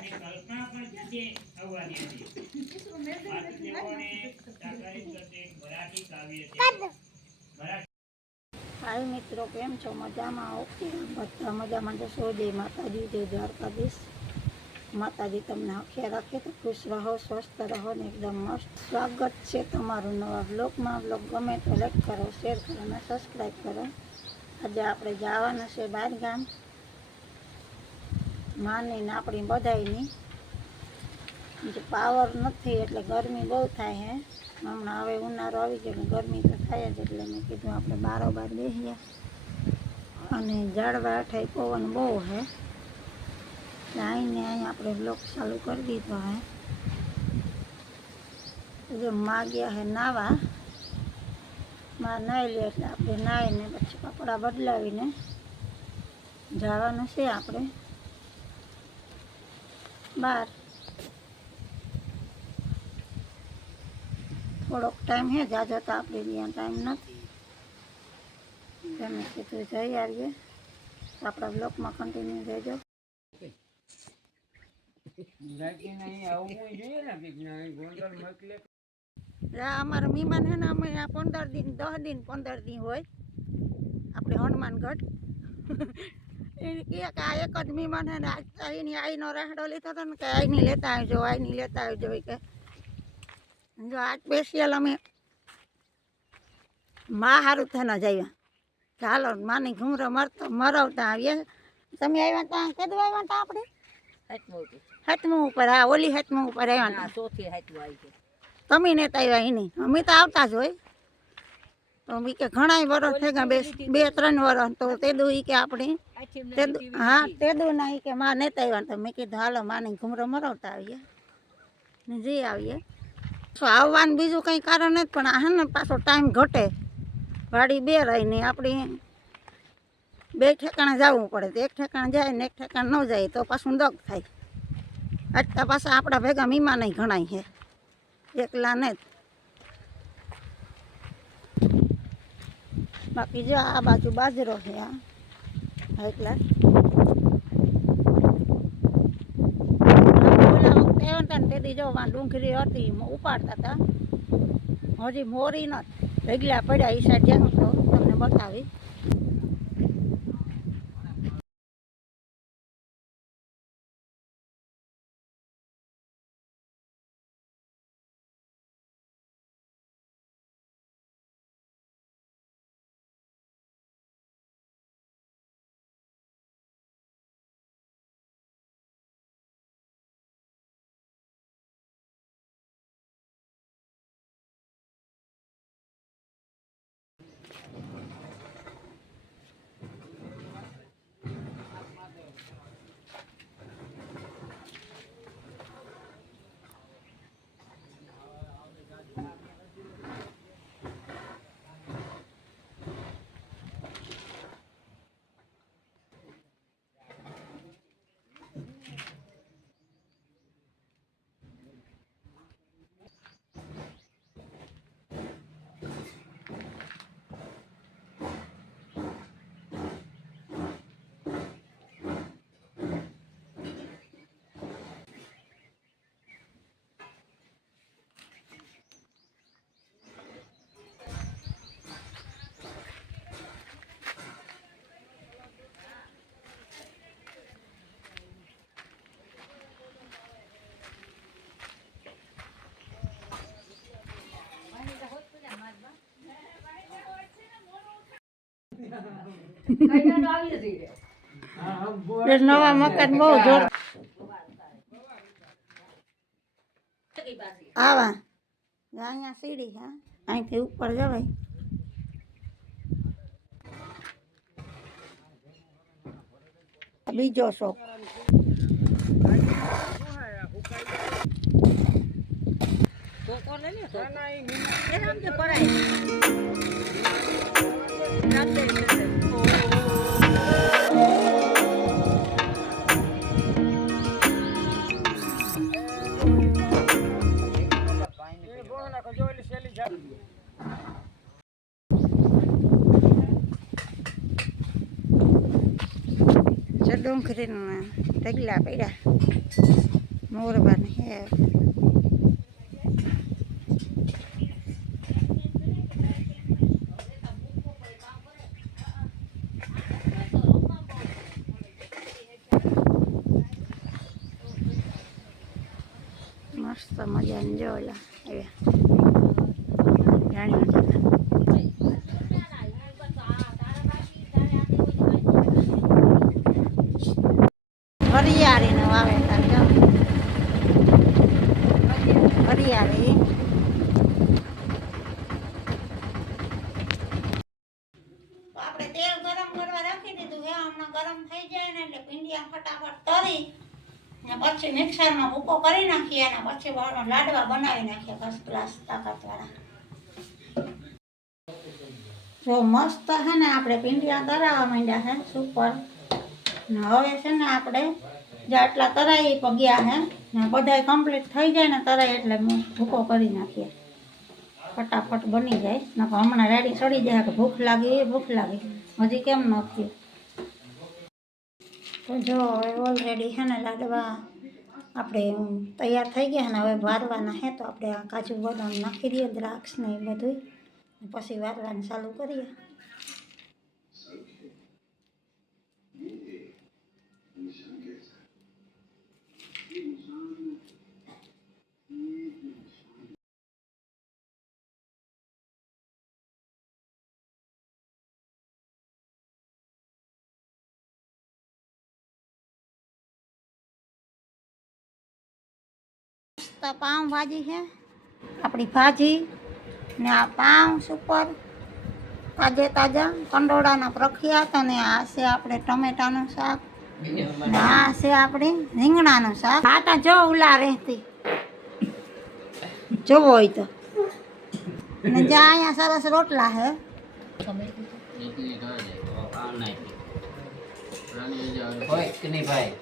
આપણી કલ્પના પણ જુદી આવવાની હતી. હાય મિત્રો, કેમ છો? મજામાં ઓકે બધા મજામાં જશો જય માતાજી, જય દ્વારકાધીશ. માતાજી, તમને આખે રાખે તો ખુશ રહો, સ્વસ્થ રહો ને એકદમ મસ્ત. સ્વાગત છે તમારું નવા બ્લોગમાં બ્લોગ ગમે તો લાઈક કરો શેર કરો અને સબસ્ક્રાઈબ કરો. આજે આપણે જવાના છે બહાર ગામ માની ને આપણી બધાયની પાવર નથી એટલે ગરમી બહુ થાય હે. હમણાં હવે ઉનાળો આવી ગયો ગરમી તો થાય જ એટલે મેં કીધું આપણે બારોબાર બેસીએ અને ઝાડવા હેઠળ પવન બહુ હે. આવીને અહીં આપણે બ્લોક ચાલુ કરી દીધો હે. જો માગ્યા હે નાવા. માં નાહી લે એટલે આપણે નાહીને પછી કપડાં બદલાવીને જવાનું છે આપણે. બહાર થોડોક ટાઈમ હે જાજો તો આપણે ત્યાં ટાઈમ નથી. તમે કીધું જઈ આવીએ. આપણા બ્લોકમાં કન્ટિન્યુ રહેજો. અમારા મહેમાન હે ને, અમે પંદર દિન દસ દિન, પંદર દિન હોય. આપણે હનુમાનગઢ. એ કહે કે આ એક જ મહેમાન હે ને આજ આઈનો રાહડો લીધો હતો ને કે આઈની લેતા આવજો આઈની લેતા આવજો કે. જો આ સ્પેશિયલ અમે મા હારું થઈને જઈએ ચાલો હાલો માની ઘૂમરો મરતો મરવતા આવીએ. તમે આવ્યા ત્યાં કીધું આવ્યા હતા આપણે? હાથમું ઉપર. હા ઓલી હાથમું ઉપર આવ્યા હતા તમે નેતા આવ્યા એની. અમે તો આવતા જ હોય. તો કે ઘણા વરસ થઈ ગયા બે બે ત્રણ વરસ તો તે દુ કે આપણે તેદુ હા તેદુ ના ઈ કે માં નેતા આવ્યા તો મેં કીધું હાલો માને ઘૂમરો મરાવતા આવીએ. ને જઈ આવીએ. તો આવવાનું બીજું કંઈ કારણ નથી પણ આ હે ને પાછો ટાઈમ ઘટે. વાડી બે રહીને આપણી બે ઠેકાણે જવું પડે. તો એક ઠેકાણે જાય ને એક ઠેકાણે ન જાય તો પાછું દગ થાય. આટલા પાછા આપણા ભેગા મીમા નહીં ઘણાય છે એકલા ને બાકી જો આ બાજુ બાજરો છે આ એકલા. તેથી જો ડુંગળી હતી ઉપાડતા હતા. હજી મોરી નથી ભેગલા પડ્યા એ સાઈડ જાઉં તો તમને બતાવી નવા મકાન બહુ જોર આવા અહીંયા સીડી હા અહીંથી ઉપર જવાય બીજો શોખ છે ડુંગળીના ઢગલા પડ્યા મોરબાની હે. મસ્ત મજાની જો હરિયાળી આપણે તેલ ગરમ કરવા રાખી દીધું હે હમણાં ગરમ થઈ જાય ને એટલે ભીંડિયા ફટાફટ તરી ને પછી મિક્સરમાં ભૂકો કરી નાખીએ અને પછી લાડવા બનાવી નાખીએ ફર્સ્ટ ક્લાસ તાકાતવાળા. જો મસ્ત છે ને આપણે પિંડિયા તરાવવા માંડ્યા છે સુપર ને હવે છે ને આપણે જે આટલા તરાઈ પગ્યા છે ને બધાય કમ્પ્લીટ થઈ જાય ને તરાઈ એટલે ભૂકો કરી નાખીએ. ફટાફટ બની જાય. નકર હમણાં રેડી ચડી જાય કે ભૂખ લાગી ભૂખ લાગી. હજી કેમ ન થયું? તો જો, હવે ઓલરેડી છે ને લાડવા આપણે તૈયાર થઈ ગયા ને, હવે વારવાના હે તો આપણે આ કાજુ બદામ નાખી દઈએ, દ્રાક્ષ ને એ બધું પછી વારવાનું ચાલુ કરીએ. મસ્ત પાઉં ભાજી છે. આપણી ભાજી ને આ પાઉં સુપર તાજે તાજા કંડોળાના પ્રખ્યાત અને આ છે આપણે ટમેટાનું શાક. ને આ છે આપણે રીંગણાનું શાક. આટા જો ઉલા રહેતી. જોવો હોય તો. ને જ્યાં અહીંયા સરસ રોટલા છે. એટલી ના જાય કામ નાખી. રાણી હોય કે નહીં ભાઈ?